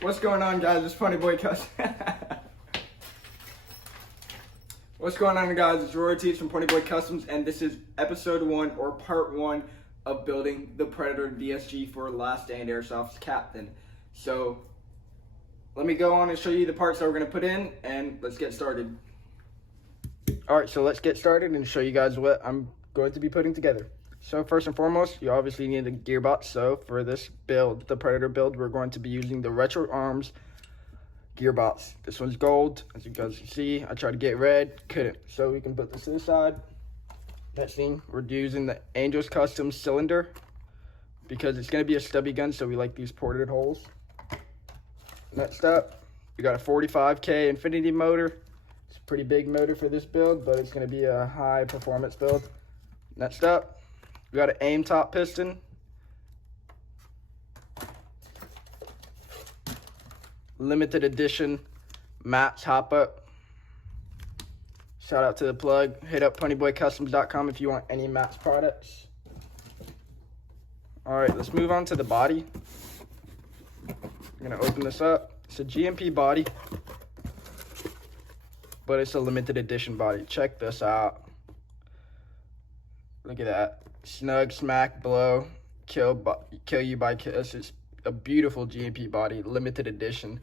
What's going on, guys? It's Funny Boy Cuss. What's going on, guys? It's Rory Teach from Pony Boy Customs, and this is episode 1 or part 1 of building the Predator Dsg for Last Stand Airsoft's captain. So let me go on and show you the parts that we're going to put in, and let's get started. Alright, so let's get started and show you guys what I'm going to be putting together. So first and foremost, you obviously need a gearbox. So for this build, the Predator build, we're going to be using the Retro Arms gearbox. This one's gold. As you guys can see, I tried to get red, couldn't. So we can put this to the side. Next thing, we're using the Angel's Custom cylinder because it's going to be a stubby gun, so we like these ported holes. Next up, we got a 45K Infinity motor. It's a pretty big motor for this build, but it's going to be a high performance build. Next up, we got an aim top piston. Limited edition Max hop up. Shout out to the plug. Hit up ponyboycustoms.com if you want any Max products. Alright, let's move on to the body. I'm gonna open this up. It's a GMP body, but it's a limited edition body. Check this out. Look at that. Snug, smack, blow, kill you by kiss. It's a beautiful GMP body, limited edition.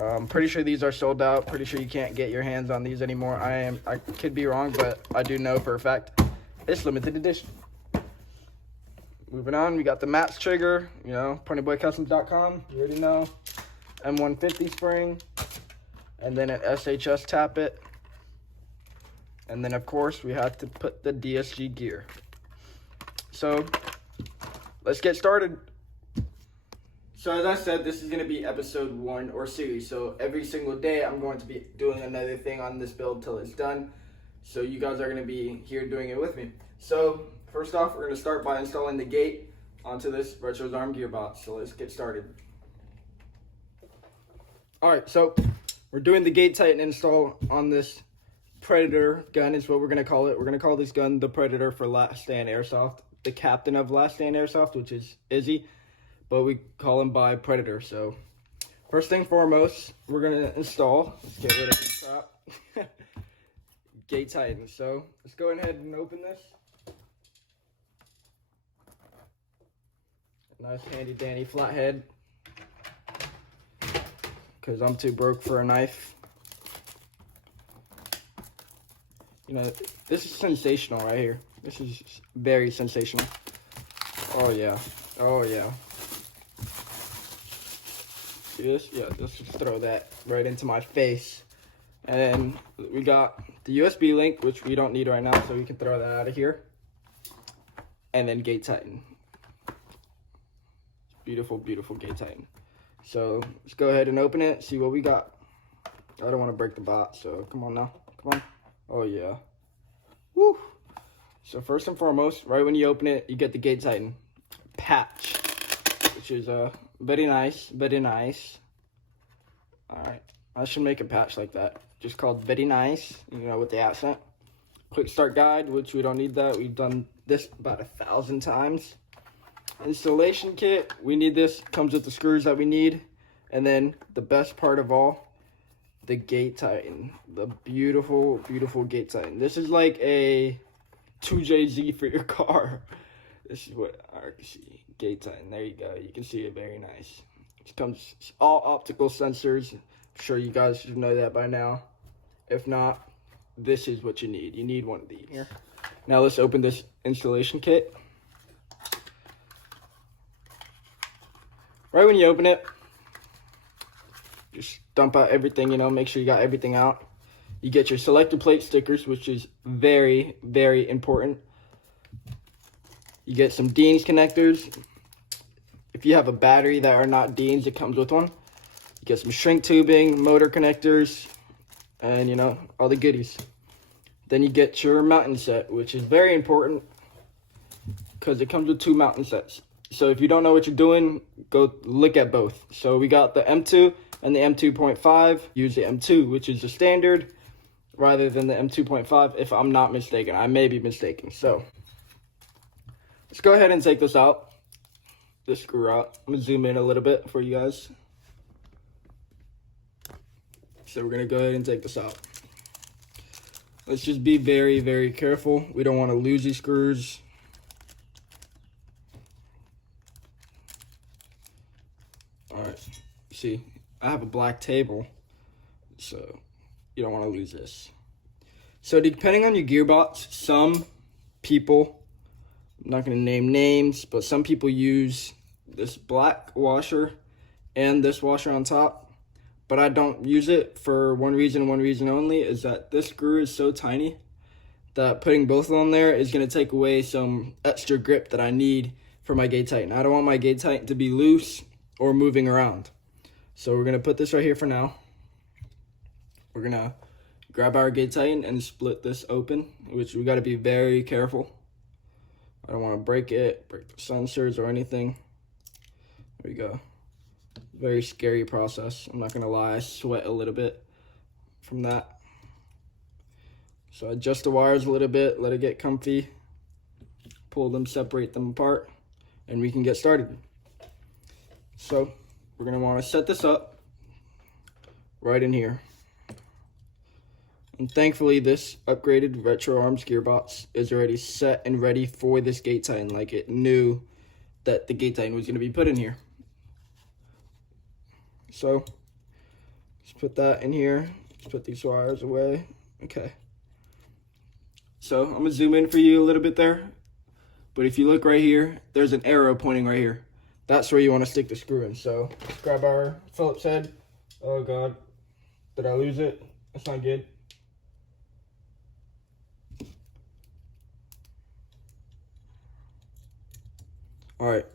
I'm pretty sure these are sold out. Pretty sure you can't get your hands on these anymore. I could be wrong, but I do know for a fact it's limited edition. Moving on, we got the Max trigger, you know, ponyboycustoms.com, you already know. M150 spring, and then an SHS tappet. And then, of course, we have to put the DSG gear. So, let's get started. So, as I said, this is going to be episode 1 or series. So, every single day, I'm going to be doing another thing on this build till it's done. So, you guys are going to be here doing it with me. So, first off, we're going to start by installing the gate onto this Retro Arm gearbox. So, let's get started. Alright, so we're doing the gate tighten install on this Predator gun is what we're going to call it. We're going to call this gun the Predator for Last Stand Airsoft. The captain of Last Stand Airsoft, which is Izzy, but we call him by Predator. So first thing foremost, we're going to install, let's get rid of this crap, gate tighten. So let's go ahead and open this. Nice handy dandy flathead, because I'm too broke for a knife. You know, this is sensational right here. This is very sensational. Oh yeah, oh yeah. See this? Yeah, let's just throw that right into my face. And then we got the USB link, which we don't need right now, so we can throw that out of here. And then gate tighten. Beautiful, beautiful gate tighten. So let's go ahead and open it, see what we got. I don't want to break the box, so come on now, come on. Oh yeah. Woo. So first and foremost, right when you open it, you get the gate tighten patch, which is very nice, very nice. Alright, I should make a patch like that, just called very nice, you know, with the accent. Quick start guide, which we don't need that. We've done this about 1,000 times. Installation kit, we need this. Comes with the screws that we need. And then the best part of all, the gate tighten. The beautiful, beautiful gate tighten. This is like a 2JZ for your car. This is what I can see. Gate tighten. There you go. You can see it very nice. It comes all optical sensors. I'm sure you guys should know that by now. If not, this is what you need. You need one of these. Here. Now let's open this installation kit. Right when you open it, just dump out everything, you know, make sure you got everything out. You get your selector plate stickers, which is very, very important. You get some Dean's connectors. If you have a battery that are not Dean's, it comes with one. You get some shrink tubing, motor connectors, and, you know, all the goodies. Then you get your mounting set, which is very important because it comes with 2 mounting sets. So if you don't know what you're doing, go look at both. So we got the M2 and the M2.5. Use the M2, which is the standard, rather than the M2.5, if I'm not mistaken. I may be mistaken. So let's go ahead and take this out. This screw out. I'm gonna zoom in a little bit for you guys. So we're gonna go ahead and take this out. Let's just be very, very careful. We don't want to lose these screws. All right, see, I have a black table, so you don't want to lose this. So depending on your gearbox, some people, I'm not going to name names, but some people use this black washer and this washer on top, but I don't use it for one reason only, is that this screw is so tiny that putting both of them there is going to take away some extra grip that I need for my gate tighten. I don't want my gate tighten to be loose or moving around. So we're going to put this right here for now. We're going to grab our gate tighten and split this open, which we got to be very careful. I don't want to break it, break the sensors or anything. There we go. Very scary process. I'm not going to lie, I sweat a little bit from that. So adjust the wires a little bit, let it get comfy, pull them, separate them apart, and we can get started. So we're going to want to set this up right in here. And thankfully this upgraded retro arms gearbox is already set and ready for this gate tighten, like it knew that the gate tighten was going to be put in here. So let's put that in here. Let's put these wires away. Okay. So I'm going to zoom in for you a little bit there. But if you look right here, there's an arrow pointing right here. That's where you want to stick the screw in. So let's grab our Phillips head. Oh God, did I lose it? That's not good. All right,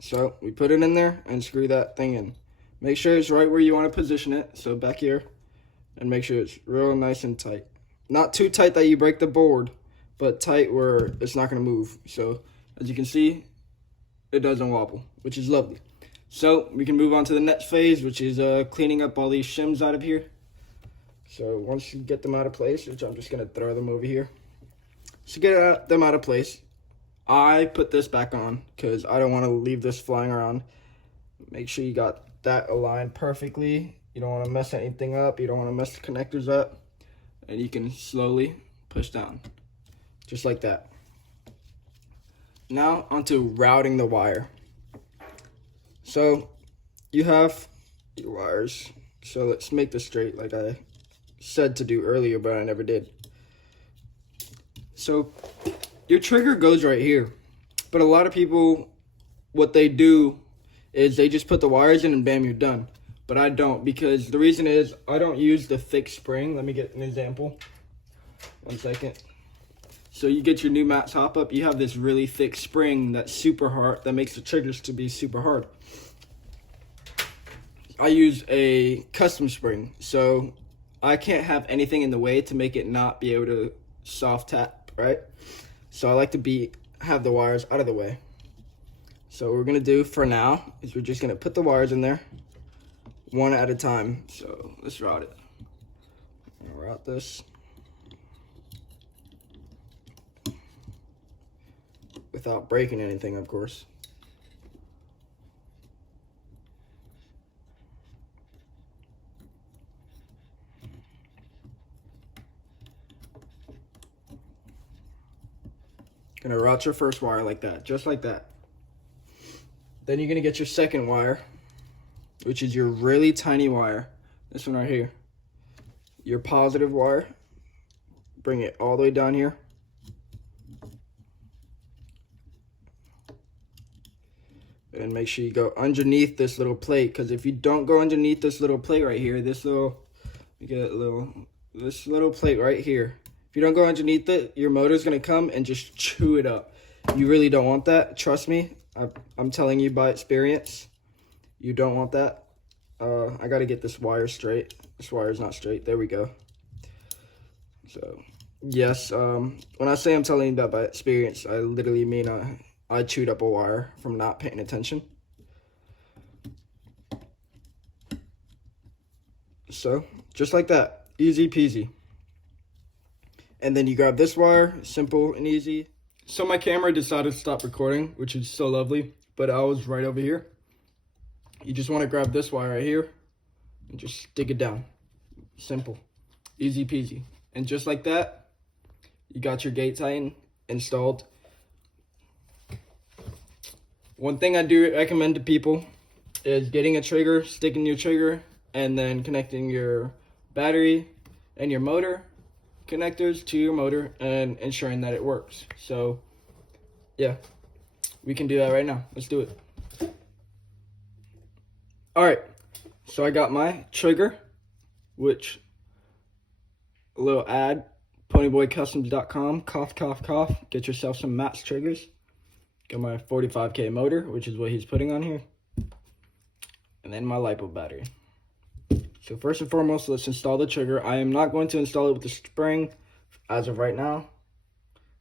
so we put it in there and screw that thing in. Make sure it's right where you want to position it. So back here, and make sure it's real nice and tight. Not too tight that you break the board, but tight where it's not going to move. So as you can see, it doesn't wobble, which is lovely. So we can move on to the next phase, which is cleaning up all these shims out of here. So once you get them out of place, which I'm just going to throw them over here. So get them out of place. I put this back on because I don't want to leave this flying around. Make sure you got that aligned perfectly. You don't want to mess anything up. You don't want to mess the connectors up. And you can slowly push down, just like that. Now onto routing the wire. So you have your wires. So let's make this straight like I said to do earlier, but I never did. So your trigger goes right here. But a lot of people, what they do is they just put the wires in and bam, you're done. But I don't, because the reason is I don't use the thick spring. Let me get an example. 1 second. So you get your new Max hop up, you have this really thick spring that's super hard, that makes the triggers to be super hard. I use a custom spring, so I can't have anything in the way to make it not be able to soft tap, right? So I like to have the wires out of the way. So what we're gonna do for now is we're just gonna put the wires in there one at a time. So let's route it. I'm gonna route this. Without breaking anything, of course. Gonna route your first wire like that, just like that. Then you're gonna get your second wire, which is your really tiny wire. This one right here. Your positive wire. Bring it all the way down here. And make sure you go underneath this little plate, because if you don't go underneath this little plate right here, this little plate right here, if you don't go underneath it, your motor's gonna come and just chew it up. You really don't want that. Trust me, I'm telling you by experience, you don't want that. I gotta get this wire straight. This wire is not straight. There we go. So yes, when I say I'm telling you that by experience, I literally mean I chewed up a wire from not paying attention. So, just like that, easy peasy. And then you grab this wire, simple and easy. So my camera decided to stop recording, which is so lovely, but I was right over here. You just want to grab this wire right here and just stick it down. Simple. Easy peasy. And just like that, you got your gate tighten installed. One thing I do recommend to people is getting a trigger, sticking your trigger, and then connecting your battery and your motor connectors to your motor and ensuring that it works. So yeah, we can do that right now. Let's do it. All right, so I got my trigger, which a little ad, ponyboycustoms.com, cough, cough, cough, get yourself some Matt's triggers. Got my 45K motor, which is what he's putting on here. And then my LiPo battery. So first and foremost, let's install the trigger. I am not going to install it with the spring as of right now.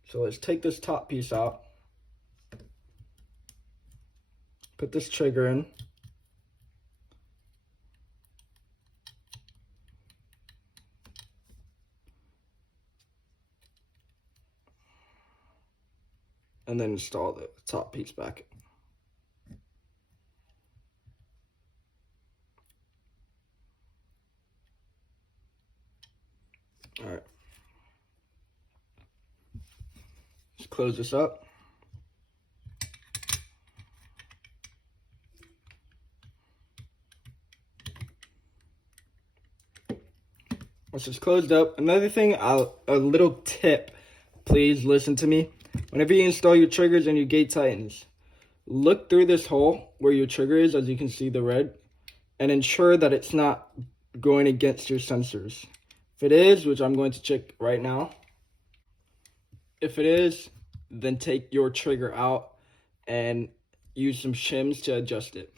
So let's take this top piece out. Put this trigger in. And then install the top piece back. All right. Let's close this up. Once it's closed up, another thing, a little tip, please listen to me. Whenever you install your triggers and your gate tightens, look through this hole where your trigger is, as you can see the red, and ensure that it's not going against your sensors. If it is, which I'm going to check right now, if it is, then take your trigger out and use some shims to adjust it.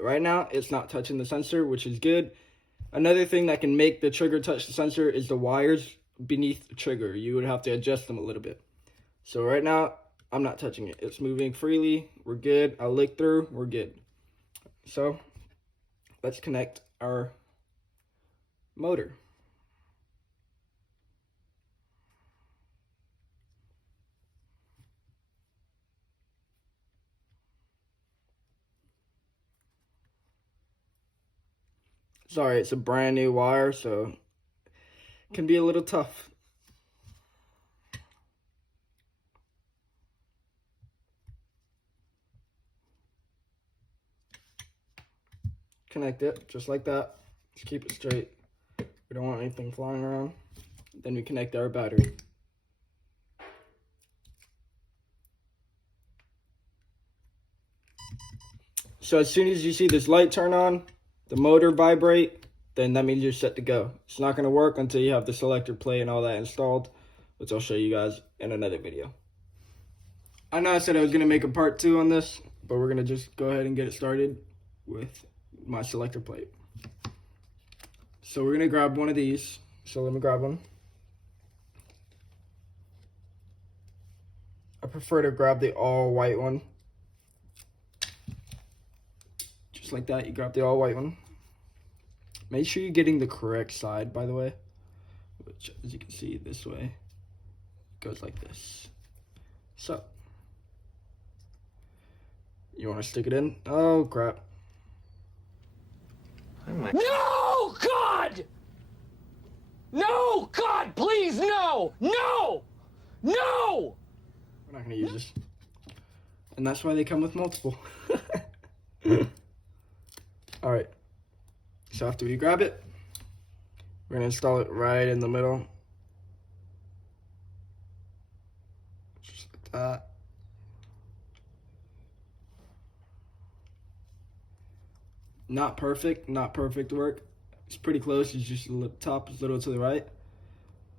Right now, it's not touching the sensor, which is good. Another thing that can make the trigger touch the sensor is the wires beneath the trigger. You would have to adjust them a little bit. So right now, I'm not touching it. It's moving freely. We're good. I licked through. We're good. So let's connect our motor. Sorry, it's a brand new wire, so it can be a little tough. Connect it just like that. Just keep it straight. We don't want anything flying around. Then we connect our battery. So as soon as you see this light turn on, the motor vibrate, then that means you're set to go. It's not going to work until you have the selector plate and all that installed, which I'll show you guys in another video. I know I said I was going to make a part 2 on this, but we're going to just go ahead and get it started with my selector plate. So we're going to grab one of these. So let me grab one. I prefer to grab the all white one. Just like that, you grab the all white one. Make sure you're getting the correct side, by the way, which, as you can see, this way goes like this. So you want to stick it in? Oh crap. No, God! No, God, please, no! No! No! We're not going to use this. And that's why they come with multiple. Alright. So after we grab it, we're going to install it right in the middle. Just like that. Not perfect work. It's pretty close. It's just the top is a little to the right.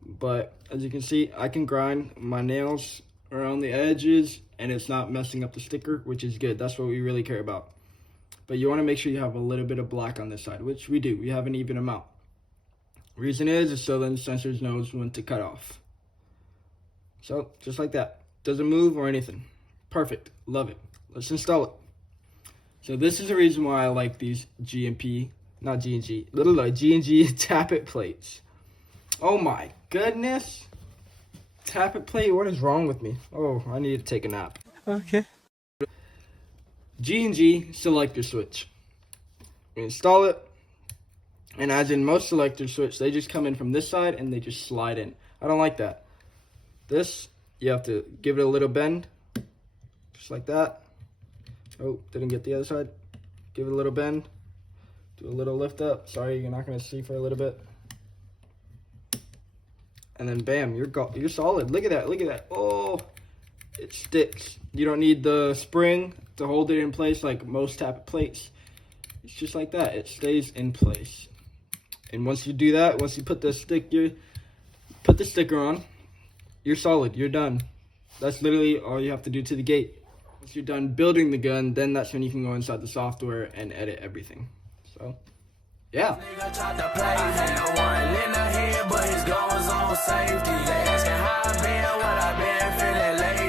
But as you can see, I can grind my nails around the edges and it's not messing up the sticker, which is good. That's what we really care about. But you want to make sure you have a little bit of black on this side, which we do. We have an even amount. Reason is so then the sensors knows when to cut off. So just like that. Doesn't move or anything. Perfect. Love it. Let's install it. So this is the reason why I like these G&G tappet plates. Oh my goodness. Tappet plate, what is wrong with me? Oh, I need to take a nap. Okay. G&G selector switch. We install it. And as in most selector switch, they just come in from this side and they just slide in. I don't like that. This, you have to give it a little bend, just like that. Oh, didn't get the other side. Give it a little bend. Do a little lift up. Sorry, you're not gonna see for a little bit. And then bam, you're solid. Look at that, look at that. Oh, it sticks. You don't need the spring to hold it in place like most tappet plates. It's just like that, it stays in place. And once you do that, once you put the sticker on, you're solid, you're done. That's literally all you have to do to the gate. Once you're done building the gun, then that's when you can go inside the software and edit everything. So, yeah. Nigga tried to play, had one in the head, but his goals on safety. They asking how I been, what I been feeling lately.